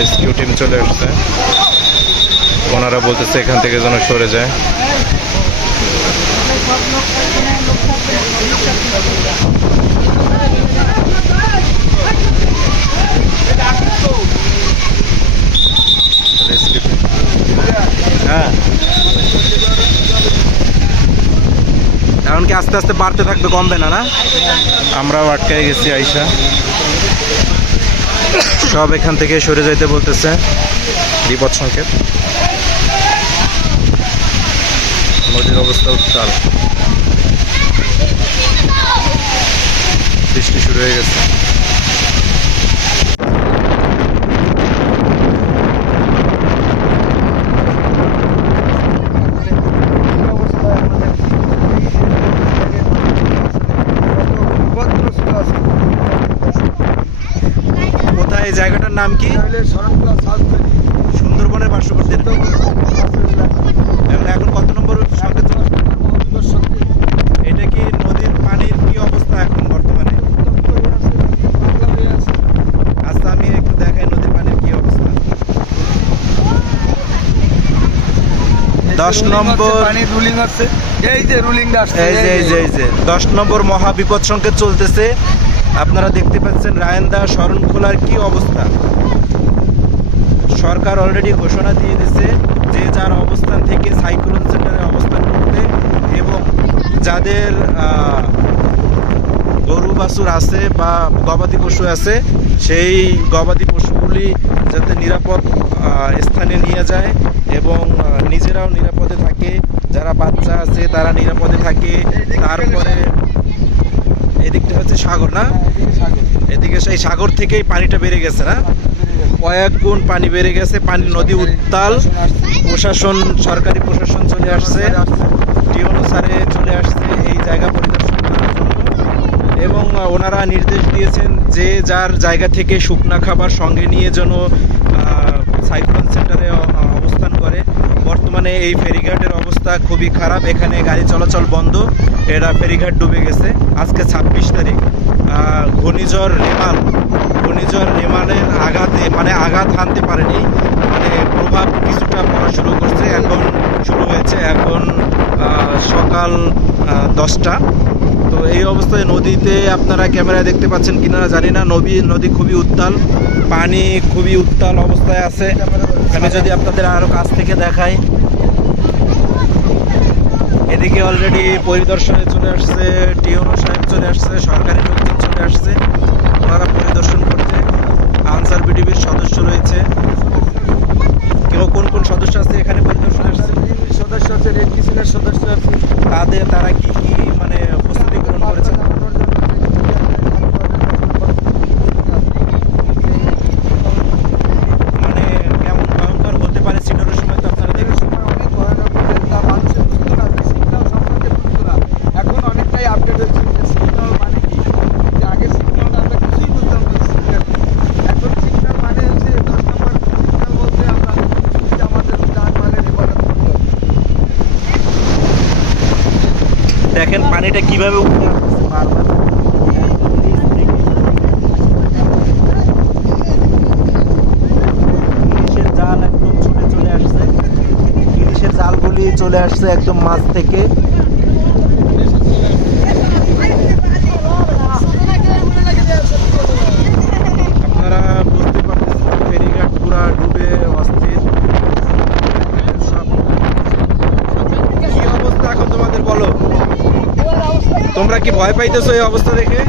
Rescue team চলে আসছে। ওনারা বলতেছে এখান থেকে যেন সরে যায়। হ্যাঁ। এখন কি আস্তে আস্তে বাড়তে থাকবে, কমবে না না? আমরাও আটকায় গেছি, আইসা। সব এখান থেকে সরে যাইতে বলতেছে। বিপদ সংকেত। নদীর অবস্থা উত্তাল। বৃষ্টি শুরু হয়ে গেছে। নাম কি? সুন্দরবনের পার্শ্ববর্তী এখন কত নম্বর সংকেত এটা কি নদীর পানির কি অবস্থা এখন বর্তমানে? আচ্ছা আমি একটু দেখাই নদীর পানির কি অবস্থা। দশ নম্বর পানি রুলিং আছে এই যে আসছে এই যে এই যে এই যে। দশ নম্বর মহা বিপদ সংকেত চলতেছে। আপনারা দেখতে পাচ্ছেন রায়ন্দা শরণখোলার কি অবস্থা? সরকার অলরেডি ঘোষণা দিয়ে দিয়েছে যে যার অবস্থান থেকে সাইক্লোন সেন্টারে অবস্থান করতে এবং যাদের গরু, বাছুর আছে বা গবাদি পশু আছে, সেই গবাদি পশুগুলি যাতে নিরাপদ স্থানে নিয়ে যায় এবং নিজেরাও নিরাপদে থাকে। যারা বাচ্চা আছে তারা নিরাপদে থাকে। তারপরে এদিকটা হচ্ছে সাগর না? এদিকে সেই সাগর থেকেই পানিটা বেড়ে গেছে না? কয়েক গুণ পানি বেড়ে গেছে পানি নদী উত্তাল। প্রশাসন সরকারি প্রশাসন চলে আসছে। টি অনুসারে চলে আসছে এই জায়গা পরিদর্শন করার জন্য। এবং ওনারা নির্দেশ দিয়েছেন যে যার জায়গা থেকে শুকনা খাবার সঙ্গে নিয়ে যেন সাইক্লোন সেন্টারে বর্তমানে এই ফেরিঘাটের অবস্থা খুবই খারাপ। এখানে গাড়ি চলাচল বন্ধ। এরা ফেরিঘাট ডুবে গেছে। আজকে ছাব্বিশ তারিখ। ঘূর্ণিঝড় রেমাল ঘূর্ণিঝড় রেমালের আঘাতে মানে আঘাত হানতে পারেনি। মানে প্রভাব কিছুটা পড়া শুরু করছে। এখন শুরু হয়েছে এখন সকাল দশটা। তো এই অবস্থায় নদীতে আপনারা ক্যামেরায় দেখতে পাচ্ছেন কিনা জানি না। নদী নদী খুবই উত্তাল। পানি খুবই উত্তাল অবস্থায় আছে। আমি যদি আপনাদের আরও কাছ থেকে দেখাই। এদিকে অলরেডি পরিদর্শনে চলে আসছে, টিওনো সাহেব চলে আসছে, সরকারি লোকজন চলে আসছে। ওনারা পরিদর্শন করতে আনসার বিডিবির সদস্য রয়েছে কেউ কোন কোন সদস্য আছে এখানে পরিদর্শনে আসছে সদস্য আছে রেড কিসিনের সদস্য আছে তাদের তারা কি কি মানে প্রস্তুতি গ্রহণ করেছে মানে কেমন ভয়ঙ্কর হতে পারে সিডরের সময় তো আপনারা দেখেছেন এখন অনেকটাই আপডেট হচ্ছে যে সিগন্যাল মানে কি যে আগে সিগন্যাল আমরা কিছুই বুঝতাম না signal কি। এখন সিগন্যাল মানে হচ্ছে দশ নম্বর সিগন্যাল বলতে আমরা বুঝি যে আমাদের যান মালের হেফাজত করতে হবে। দেখেন পানিটা কীভাবে উঠে আসছে বারবার। জাল একদম চলে আসছে। ইলিশের জালগুলি চলে আসছে একদম মাছ থেকে আপনারা বুঝতে পারতেছেন ফেরিঘাট পুরা ডুবে অস্থির সব কি অবস্থা এখন তোমাদের বলো তোমরা কি ভয় পাইতেছো এই অবস্থা দেখে?